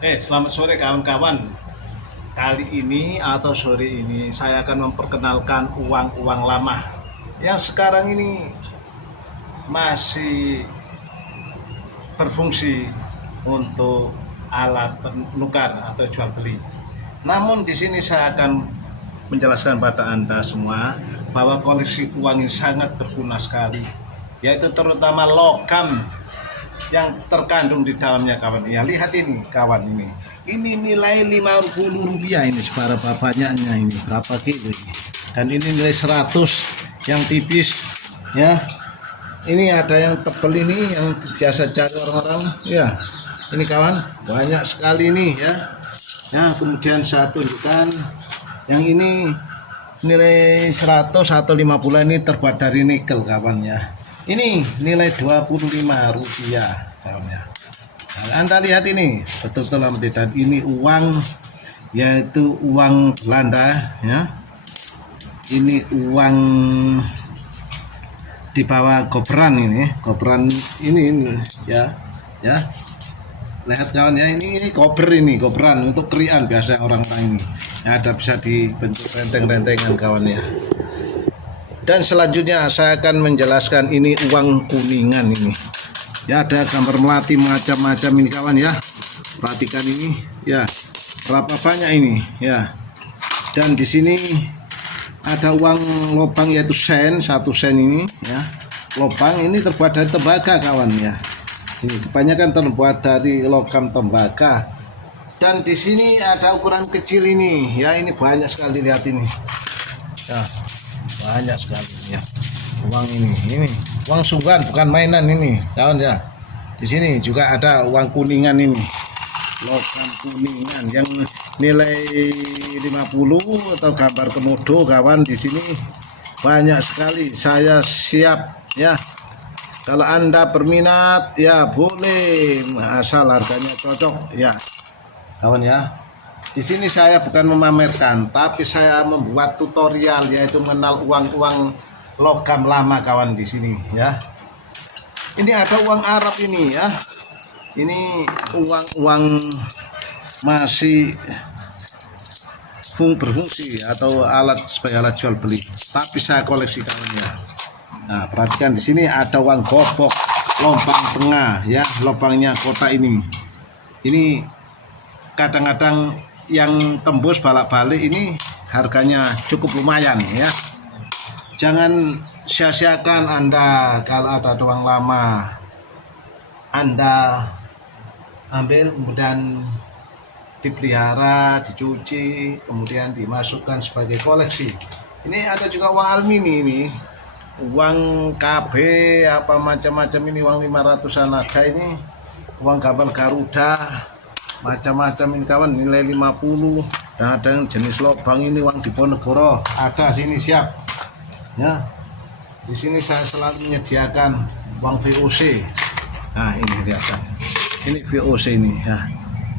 Selamat sore kawan-kawan. Kali ini atau sore ini saya akan memperkenalkan uang-uang lama yang sekarang ini masih berfungsi untuk alat penukar atau jual beli. Namun di sini saya akan menjelaskan pada Anda semua bahwa koleksi uang ini sangat berguna sekali, yaitu terutama logam yang terkandung di dalamnya kawan. Ya, lihat ini kawan, ini nilai 50 rupiah, ini seberapa banyaknya, ini berapa kilo ini. Dan ini nilai 100 yang tipis ya. Ini ada yang tebel, ini yang biasa cari orang-orang ya. Ini kawan, banyak sekali nih ya. Ya, kemudian saya tunjukkan yang ini nilai 100 atau 50 ini terbuat dari nikel kawan ya. Ini nilai 25 rupiah kawan ya. Nah, Anda lihat ini betul-betul lama tidak. Ini uang, yaitu uang Belanda ya. Ini uang di bawah koperan ini ya. Ya. Lihat kawan ya, ini koperan untuk krian biasa orang-orang ini. Ya, ada bisa dibentuk renteng-rentengan kawan ya. Dan selanjutnya saya akan menjelaskan ini uang kuningan ini. Ya, ada gambar melati macam-macam ini kawan ya. Perhatikan ini ya. Berapa banyak ini ya. Dan di sini ada uang lobang yaitu sen, 1 sen ini ya. Lobang ini terbuat dari tembaga kawan ya. Ini kebanyakan terbuat dari logam tembaga. Dan di sini ada ukuran kecil ini ya. Ini banyak sekali, lihat ini. Ya. Banyak sekali ya uang ini uang sungguhan, bukan mainan ini kawan ya. Di sini juga ada uang kuningan ini, logam kuningan yang nilai 50 atau gambar komodo kawan. Di sini banyak sekali, saya siap ya. Kalau Anda berminat ya boleh, asal harganya cocok ya kawan ya. Di sini saya bukan memamerkan, tapi saya membuat tutorial, yaitu mengenal uang-uang logam lama kawan di sini ya. Ini ada uang Arab ini ya. Ini uang-uang masih berfungsi atau sebagai alat jual beli, tapi saya koleksi kawan ya. Nah, perhatikan di sini ada uang gobok lubang tengah ya, lubangnya kotak ini. Ini kadang-kadang yang tembus balak-balik ini harganya cukup lumayan ya. Jangan sia-siakan Anda kalau ada uang lama, Anda ambil kemudian dipelihara, dicuci, kemudian dimasukkan sebagai koleksi. Ini ada juga uang almini ini, uang KB apa macam-macam ini, uang 500-an ada ini, uang gambar Garuda macam-macam ini kawan, nilai 50. Dan ada yang jenis lobang ini uang Diponegoro, ada sini siap ya. Di sini saya selalu menyediakan uang VOC. Nah, ini lihat, ini VOC ini ya,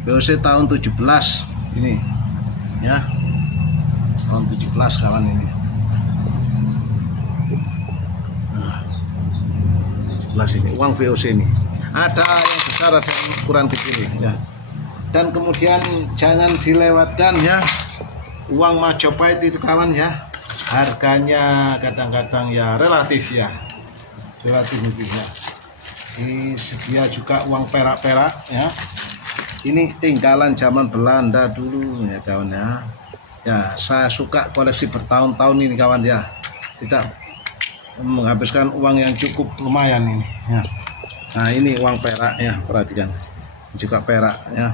VOC tahun 17 ini ya, tahun 17 kawan ini. Nah, 17 ini uang VOC ini, ada yang besar ada yang ukuran kecil ya. Dan kemudian jangan dilewatkan ya uang Majapahit itu kawan ya. Harganya kadang-kadang ya relatif ya, relatif ya. Ini sedia juga uang perak-perak ya. Ini tinggalan zaman Belanda dulu ya kawan ya. Ya, saya suka koleksi bertahun-tahun ini kawan ya. Tidak menghabiskan uang yang cukup lumayan ini ya. Nah, ini uang perak ya, perhatikan. Juga perak ya.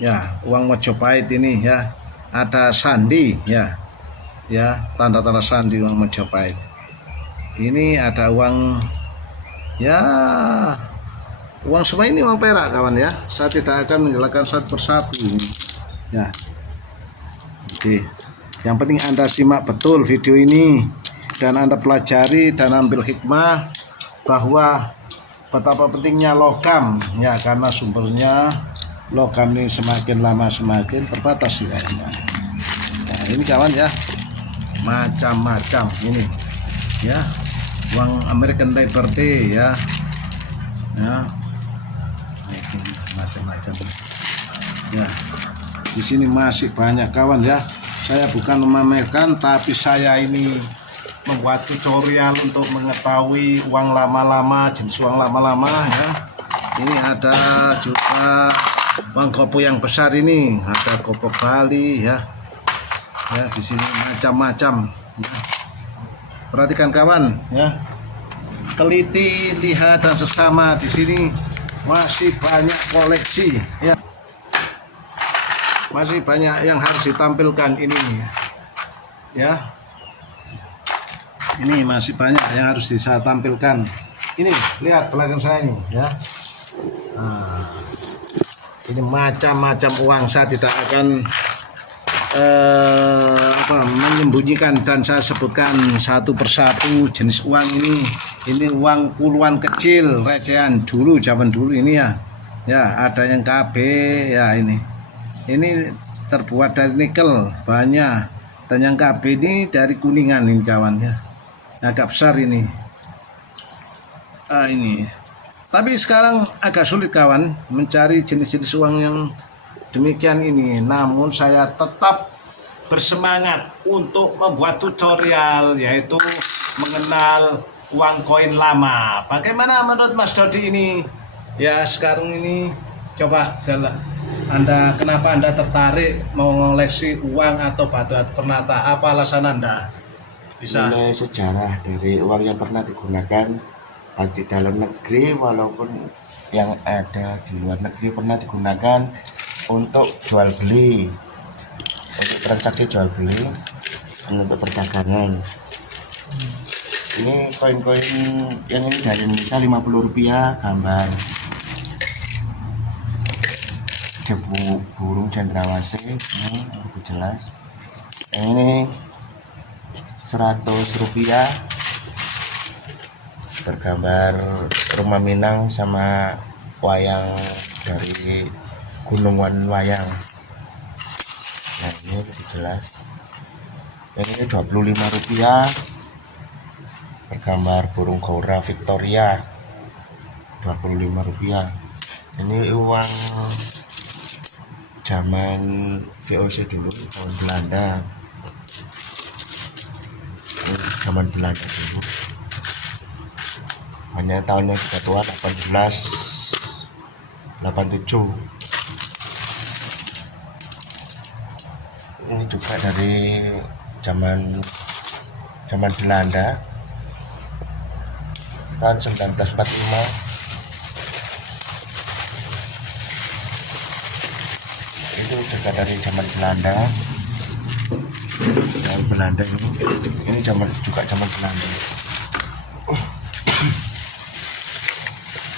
Ya, uang Majapahit ini ya, ada sandi ya, ya tanda-tanda sandi uang Majapahit. Ini ada uang ya, uang semua ini uang perak kawan ya. Saya tidak akan menjelaskan satu persatu ini ya. Oke, yang penting Anda simak betul video ini dan Anda pelajari dan ambil hikmah bahwa betapa pentingnya logam ya, karena sumbernya logam ini semakin lama semakin terbatas ya. Nah, ini kawan ya, macam-macam ini ya, uang American Liberty ya, ya macam-macam Ya, di sini masih banyak kawan ya. Saya bukan memamerkan, tapi saya ini membuat tutorial untuk mengetahui uang lama-lama, jenis uang lama-lama ya. Ini ada juga uang kopo yang besar ini, ada kopo Bali ya. Ya, di sini macam-macam ya. Perhatikan kawan ya. Teliti, lihat dan sesama, di sini masih banyak koleksi ya. Masih banyak yang harus ditampilkan ini ya. Ini masih banyak yang harus saya tampilkan. Ini lihat belakang saya ini ya. Nah, ini macam-macam uang. Saya tidak akan menyembunyikan dan saya sebutkan satu persatu jenis uang ini. Ini uang puluhan kecil, recehan dulu, zaman dulu ini ya. Ya, ada yang KB ya ini. Ini terbuat dari nikel banyak, dan yang KB ini dari Kuningan ini kawan ya. Agak besar ini. Ini. Tapi sekarang agak sulit kawan mencari jenis-jenis uang yang demikian ini. Namun saya tetap bersemangat untuk membuat tutorial, yaitu mengenal uang koin lama. Bagaimana menurut Mas Dodi ini? Ya, sekarang ini coba jalan. Kenapa Anda tertarik mau mengoleksi uang atau batu permata? Apa alasan Anda? Bisa Nilai sejarah dari uang yang pernah digunakan baik di dalam negeri walaupun yang ada di luar negeri pernah digunakan untuk jual beli, untuk transaksi jual beli dan untuk perdagangan. Ini koin-koin yang ini dari Indonesia Rp50 gambar burung cendrawasih, ini lebih jelas. Ini Rp100 bergambar rumah Minang sama wayang dari Gunung Wayang. Nah, ini lebih jelas. Ini Rp25 bergambar burung gaura Victoria, Rp25. Ini uang zaman VOC dulu, tahun Belanda. Zaman Belanda dulu, hanya tahunnya juga tua, 1887. Ini juga dari zaman Belanda tahun 1945. Itu juga dari zaman Belanda. Belanda ini zaman Belanda.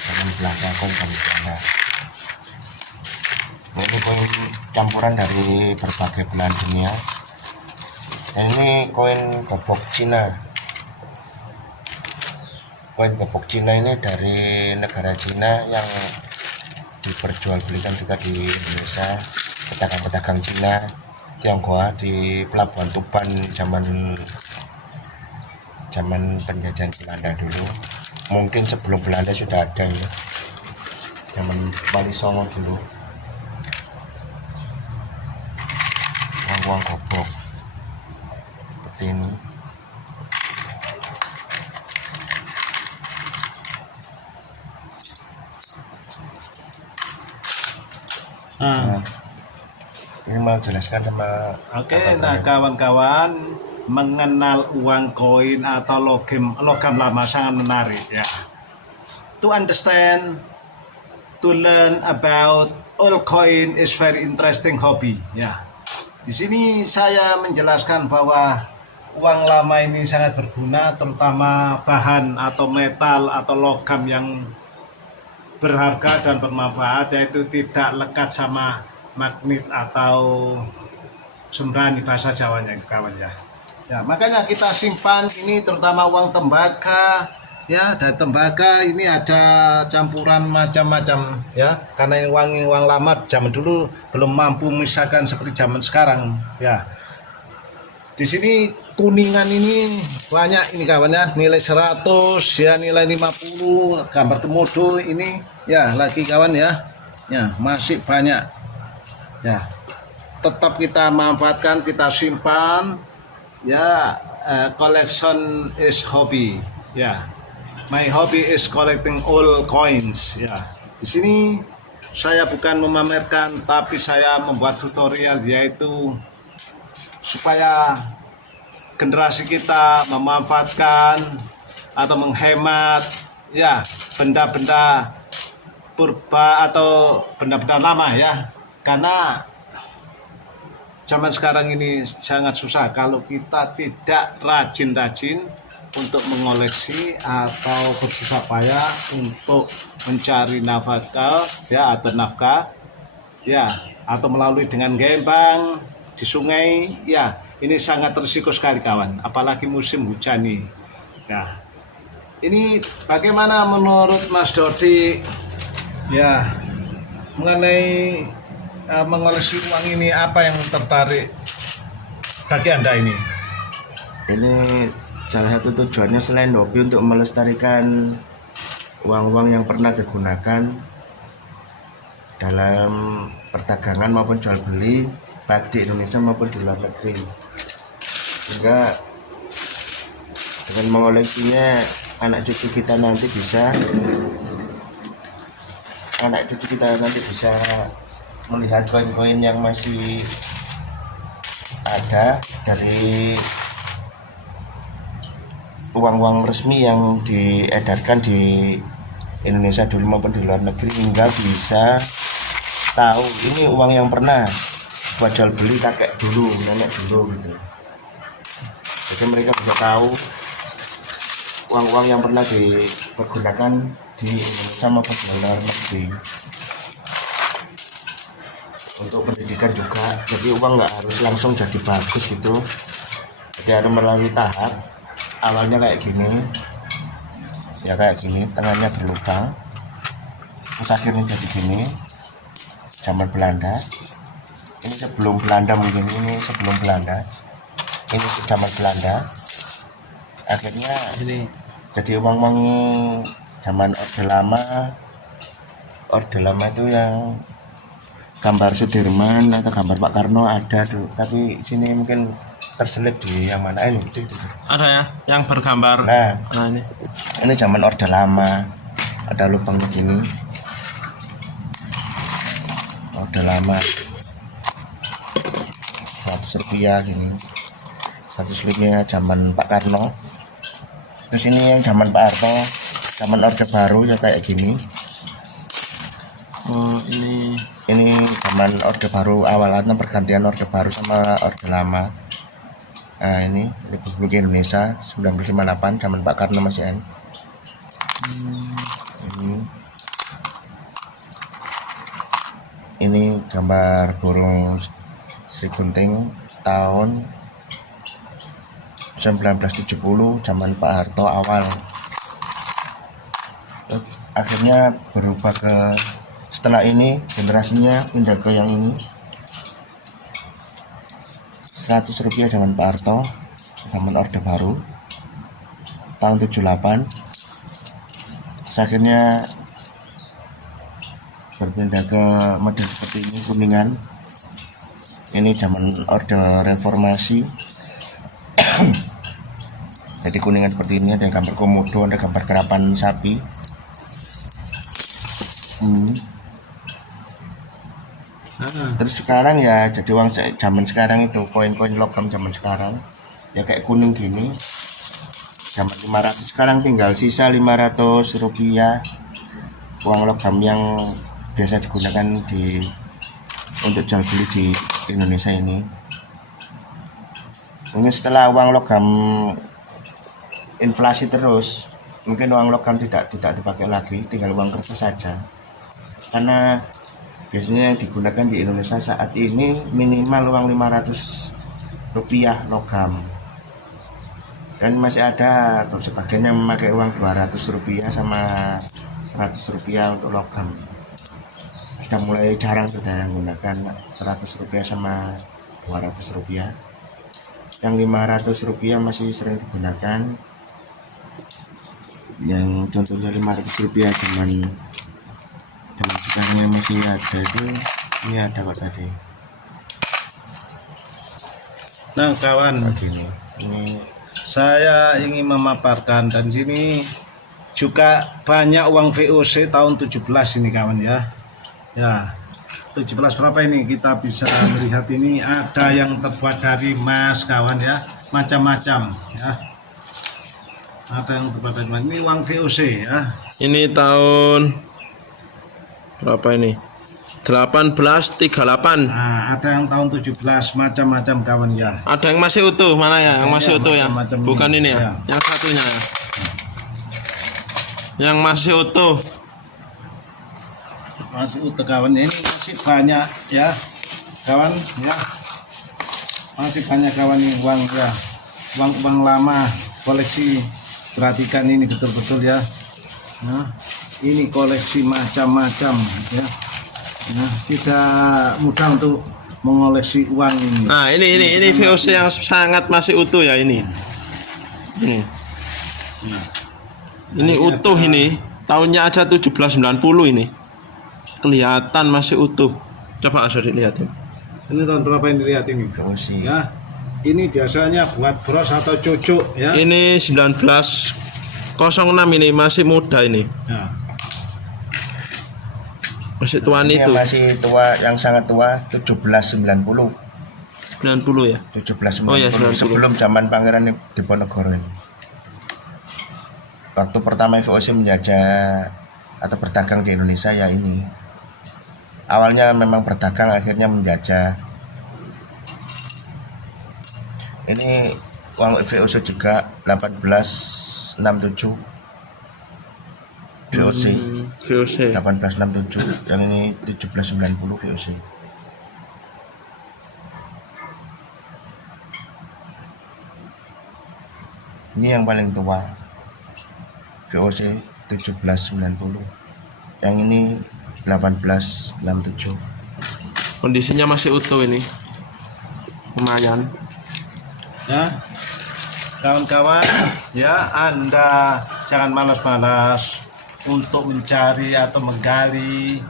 Zaman Belanda, koin Belanda. Ini koin campuran dari berbagai belahan dunia. Dan ini koin gobok Cina. Koin gobok Cina ini dari negara Cina yang diperjualbelikan juga di Indonesia. Pedagang-pedagang Cina Tionghoa di Pelabuhan Tuban zaman penjajahan Belanda dulu. Mungkin sebelum Belanda sudah ada ya, zaman Wali Songo dulu. Uang gobok seperti ini. Ini mau jelaskan sama nah kawan-kawan, mengenal uang koin atau logam lama sangat menarik ya. To understand, to learn about old coin is very interesting hobby ya. Di sini saya menjelaskan bahwa uang lama ini sangat berguna, terutama bahan atau metal atau logam yang berharga dan bermanfaat, yaitu tidak lekat sama magnet atau sembrani bahasa Jawanya kawan ya. Ya, makanya kita simpan ini, terutama uang tembaga ya. Dari tembaga ini ada campuran macam-macam ya, karena uang lama zaman dulu belum mampu memisahkan seperti zaman sekarang ya. Di sini Kuningan ini banyak ini kawannya, nilai 100 ya, nilai 50, gambar komodo ini ya lagi kawan ya. Ya, masih banyak. Ya, tetap kita manfaatkan, kita simpan. Ya, collection is hobby. Ya, my hobby is collecting old coins. Ya, di sini saya bukan memamerkan, tapi saya membuat tutorial, yaitu supaya generasi kita memanfaatkan atau menghemat ya benda-benda purba atau benda-benda lama ya, karena zaman sekarang ini sangat susah kalau kita tidak rajin-rajin untuk mengoleksi atau bersusah payah untuk mencari nafkah ya, atau nafkah ya, atau melalui dengan gembang di sungai ya. Ini sangat risiko sekali kawan, apalagi musim hujan nih ya. Ini bagaimana menurut Mas Dodi ya mengenai mengoleksi uang ini, apa yang tertarik bagi Anda ini? Ini salah satu tujuannya selain hobi untuk melestarikan uang-uang yang pernah digunakan dalam perdagangan maupun jual beli baik di Indonesia maupun di luar negeri, sehingga dengan mengoleksinya anak cucu kita nanti bisa melihat koin-koin yang masih ada dari uang-uang resmi yang diedarkan di Indonesia dulu maupun di luar negeri, hingga bisa tahu ini uang yang pernah buat jual beli kakek dulu, nenek dulu gitu. Jadi mereka bisa tahu uang-uang yang pernah dipergunakan di Indonesia maupun di luar negeri. Untuk pendidikan juga, jadi uang nggak harus langsung jadi bagus gitu, jadi harus melalui tahap. Awalnya kayak gini ya, kayak gini, tengahnya berlubang, terus akhirnya jadi gini. Zaman Belanda, ini sebelum Belanda, mungkin ini sebelum Belanda, ini zaman Belanda, akhirnya Ini jadi uang-uang zaman Orde Lama itu yang gambar Sudirman atau gambar Pak Karno ada tuh, tapi sini mungkin terselip di yang mana ini gitu. Ada ya yang bergambar. Nah, Ini zaman Orde Lama, ada lubang begini, Orde Lama, 100 rupiah gini, 100 rupiah zaman Pak Karno. Terus ini yang zaman Pak Harto, zaman Orde Baru ya kayak gini. oh Ini zaman Orde Baru, awalnya pergantian Orde Baru sama Orde Lama. Nah ini Republik Indonesia 1958, zaman Pak Karno masih ada. Ini gambar burung Sri Gunting tahun 1970, zaman Pak Harto awal. Akhirnya berubah ke, setelah ini generasinya pindah ke yang ini, 100 rupiah zaman Pak Harto, zaman Orde Baru tahun 78. Terus akhirnya berpindah ke model seperti ini, kuningan. Ini zaman Orde Reformasi. Jadi kuningan seperti ini, ada gambar komodo, ada gambar kerapan sapi. Terus sekarang ya jadi uang zaman sekarang itu, koin-koin logam zaman sekarang ya kayak kuning gini, zaman 500. Sekarang tinggal sisa 500 rupiah uang logam yang biasa digunakan untuk jual beli di Indonesia ini. Mungkin setelah uang logam inflasi terus, mungkin uang logam tidak dipakai lagi, tinggal uang kertas saja. Karena biasanya yang digunakan di Indonesia saat ini minimal uang 500 rupiah logam, dan masih ada sebagian yang memakai uang 200 rupiah sama 100 rupiah untuk logam. Sudah mulai jarang sudah yang menggunakan 100 rupiah sama 200 rupiah. Yang 500 rupiah masih sering digunakan, yang contohnya 500 rupiah zaman sekarang yang masih ada itu, ini ada kok tadi. Nah kawan, begini. Ini saya ingin memaparkan dan sini juga banyak uang VOC tahun 17 ini kawan ya. Ya, 17 berapa ini? Kita bisa melihat ini ada yang terbuat dari emas kawan ya, macam-macam ya. Ada yang terbuat dari emas. Ini uang VOC ya. Ini tahun berapa ini? 1838. Nah, ada yang tahun 17 macam-macam kawan ya. Ada yang masih utuh, mana ya? Yang masih Ya, utuh ya? macam-macam Bukan ini. ini ya? Ya. Yang satunya ya? Yang masih utuh. Masih utuh kawan, ini masih banyak ya kawan ya. Masih banyak kawan ini uang ya. Uang lama koleksi. Perhatikan ini betul-betul ya. Nah, ini koleksi macam-macam ya. Nah, tidak mudah untuk mengoleksi uang ini. Nah, ini VOC yang sangat masih utuh ya ini. Ini utuh ini. Tahunnya aja 1790 ini. Kelihatan masih utuh. Coba Asri lihatin. Ini tahun berapa ini lihat ini? VOC. Ya. Ini biasanya buat bros atau cucuk ya. Ini 1906 ini masih muda ini. Ya. Masih tuan Ini itu. yang masih tua, yang sangat tua 1790. 90 ya. 1790 Oh, ya, 90. sebelum zaman Pangeran Diponegoro ini. Waktu pertama VOC menjajah atau berdagang di Indonesia ya ini. Awalnya memang berdagang, akhirnya menjajah. Ini uang VOC juga 1867. VOC VOC. 1867, yang ini 1790 VOC. Ini yang paling tua, VOC 1790. Yang ini 1867. Kondisinya masih utuh ini. Lumayan. Ya. Kawan-kawan, ya Anda jangan malas-malas untuk mencari atau menggali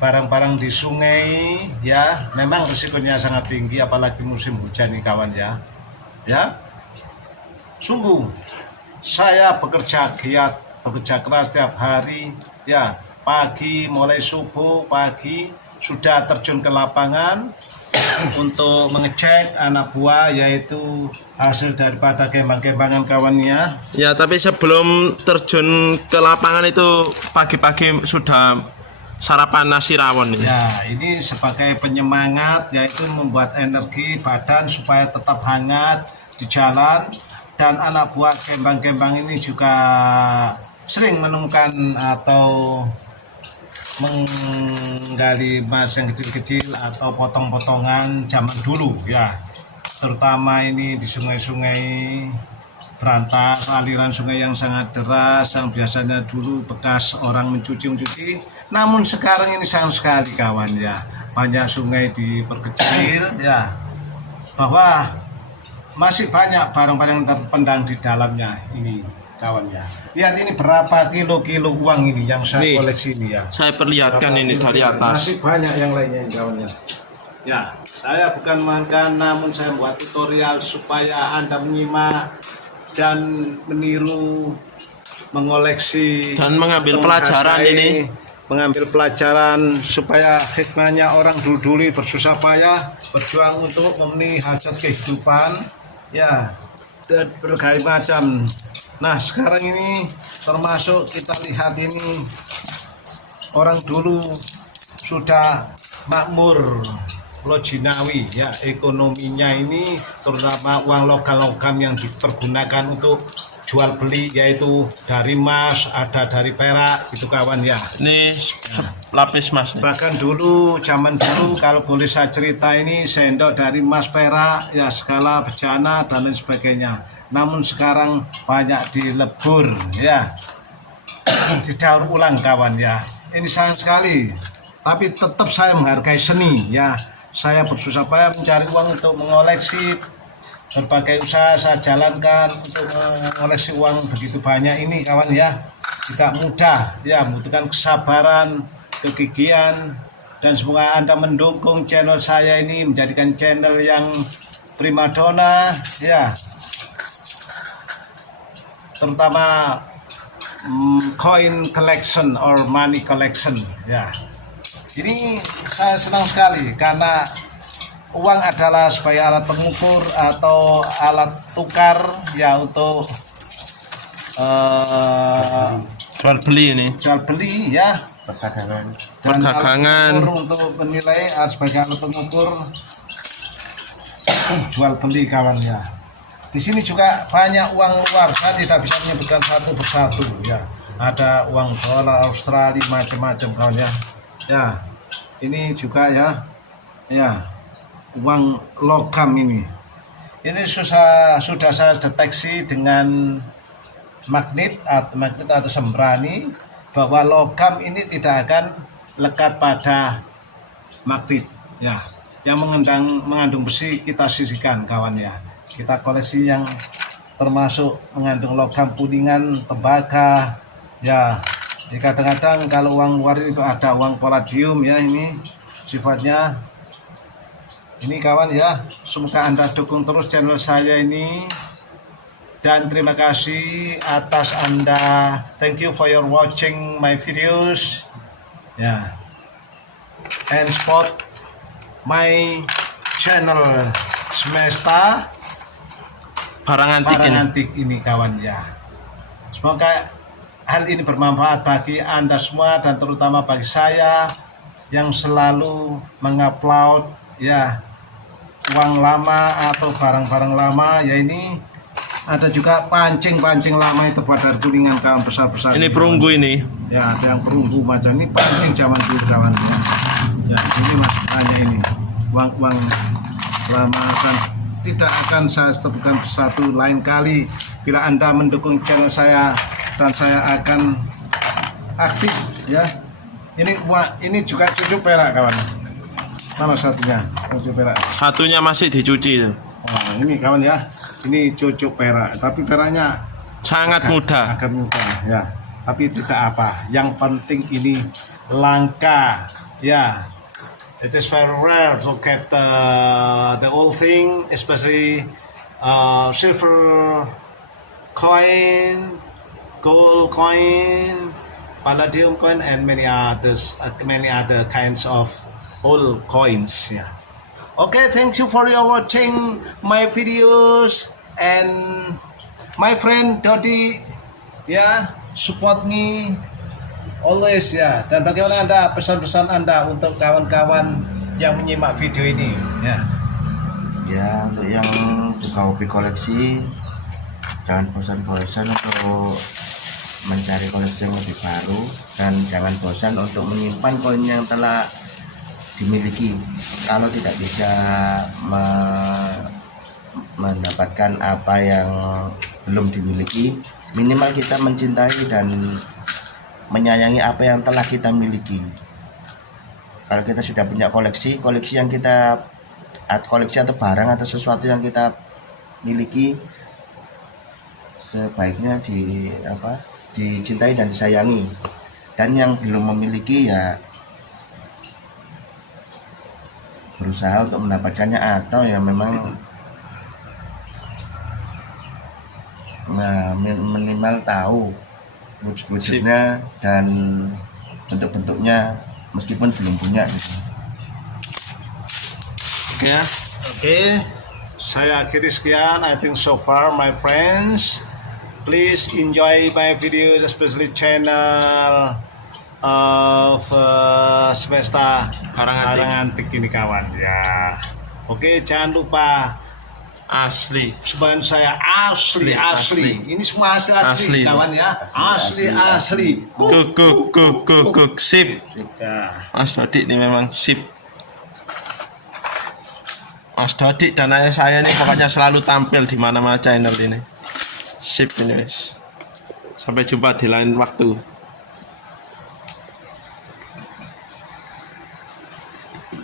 barang-barang di sungai ya. Memang risikonya sangat tinggi apalagi musim hujan nih kawan ya. Ya. Sungguh saya bekerja giat, bekerja keras setiap hari ya. Pagi mulai subuh pagi sudah terjun ke lapangan untuk mengecek anak buah yaitu hasil daripada kembang-kembangan kawannya. Ya, tapi sebelum terjun ke lapangan itu pagi-pagi sudah sarapan nasi rawon ini. Ya, ini sebagai penyemangat yaitu membuat energi badan supaya tetap hangat di jalan, dan anak buah kembang-kembang ini juga sering menemukan atau menggali emas yang kecil-kecil atau potong-potongan zaman dulu ya, terutama ini di sungai-sungai berantas, aliran sungai yang sangat deras yang biasanya dulu bekas orang mencuci. Namun sekarang ini sayang sekali kawan ya, banyak sungai diperkecil ya, bahwa masih banyak barang-barang yang terpendam di dalamnya ini kawan ya. Lihat ini berapa kilo-kilo uang ini yang saya Nih, koleksi ini ya. Saya perlihatkan Berapa ini kilo? dari atas. Masih banyak yang lainnya kawan ya. Ya, saya bukan memainkan, namun saya buat tutorial supaya Anda menyimak dan meniru, mengoleksi Dan mengambil atau pelajaran menghargai, ini. mengambil pelajaran supaya hikmahnya orang dulu bersusah payah berjuang untuk memenuhi hajat kehidupan ya, dan berbagai macam. Nah sekarang ini termasuk kita lihat ini orang dulu sudah makmur Lojinawi ya, ekonominya ini terutama uang logam-logam yang dipergunakan untuk jual beli yaitu dari emas, ada dari perak itu kawan ya. Ini lapis mas. Bahkan dulu zaman dulu kalau boleh saya cerita ini sendok dari emas, perak ya, segala bejana dan lain sebagainya. Namun sekarang banyak dilebur ya, didaur ulang kawan ya. Ini sayang sekali, tapi tetap saya menghargai seni ya. Saya bersusah payah mencari uang untuk mengoleksi, berbagai usaha saya jalankan untuk mengoleksi uang begitu banyak ini kawan ya. Tidak mudah ya, membutuhkan kesabaran, kegigihan, dan semoga Anda mendukung channel saya ini menjadikan channel yang primadona, ya, terutama coin collection or money collection, ya. Ini saya senang sekali karena uang adalah sebagai alat pengukur atau alat tukar ya untuk Jual beli ini. jual beli ya, perdagangan. dan Perdagangan. alat pengukur untuk menilai sebagai alat pengukur jual beli kawan ya. Di sini juga banyak uang luar, saya tidak bisa menyebutkan satu persatu ya. Ada uang dolar Australia macam-macam kawan ya. Ya, ini juga ya, ya, uang logam ini. Ini sudah saya deteksi dengan magnet atau sembrani bahwa logam ini tidak akan lekat pada magnet ya. Yang mengandung besi kita sisihkan kawan ya. Kita koleksi yang termasuk mengandung logam kuningan, tembaga ya. Jadi kadang-kadang kalau uang luar itu ada uang palladium ya, ini sifatnya ini kawan ya. Semoga Anda dukung terus channel saya ini, dan terima kasih atas Anda. Thank you for your watching my videos ya, and support my channel Semesta Barang antik ini. antik ini kawan ya. Semoga hal ini bermanfaat bagi Anda semua dan terutama bagi saya yang selalu mengupload ya uang lama atau barang-barang lama ya. Ini ada juga pancing lama itu buat dari kuningan kawan, besar-besar. Ini perunggu ini. Ya, ada yang perunggu macam ini, pancing zaman dulu kawan. Ya, ini maksudnya ini uang lama, dan tidak akan saya sebutkan satu lain kali. Bila Anda mendukung channel saya dan saya akan aktif ya. Ini juga cucuk perak kawan. Mana satunya? Cucuk perak. Satunya masih dicuci. Wah, ini kawan ya. Ini cucuk perak, tapi peraknya Sangat mudah. agak mudah ya. Tapi tidak apa. Yang penting ini langka ya. It is very rare to get the old thing, especially silver coin, gold coin, palladium coin, and many other kinds of old coins. Yeah. Okay, thank you for your watching my videos, and my friend Dodi, ya, support me always ya. Dan bagaimana Anda, pesan-pesan Anda untuk kawan-kawan yang menyimak video ini ya? Ya, untuk yang suka hobi koleksi, jangan bosan-bosan untuk mencari koleksi yang lebih baru, dan jangan bosan untuk menyimpan koin yang telah dimiliki. Kalau tidak bisa mendapatkan apa yang belum dimiliki, minimal kita mencintai dan menyayangi apa yang telah kita miliki. Kalau kita sudah punya koleksi yang kita koleksi atau barang atau sesuatu yang kita miliki, sebaiknya dicintai dan disayangi. Dan yang belum memiliki ya berusaha untuk mendapatkannya, atau ya memang minimal tahu wujud-wujudnya dan bentuk-bentuknya meskipun belum punya gitu. Oke ya. Oke, saya akhiri sekian. I think so far my friends. Please enjoy my videos, especially channel of Semesta Barang antik ini kawan ya. Oke, jangan lupa Asli. sebagian saya asli. Ini semua asli Asli. kawan ya. Asli. Kuk. Sip. Ya. Mas Dodik ini memang sip. Mas Dodik dan ayah saya ini pokoknya selalu tampil di mana-mana channel ini. Sip ini guys. Sampai jumpa di lain waktu.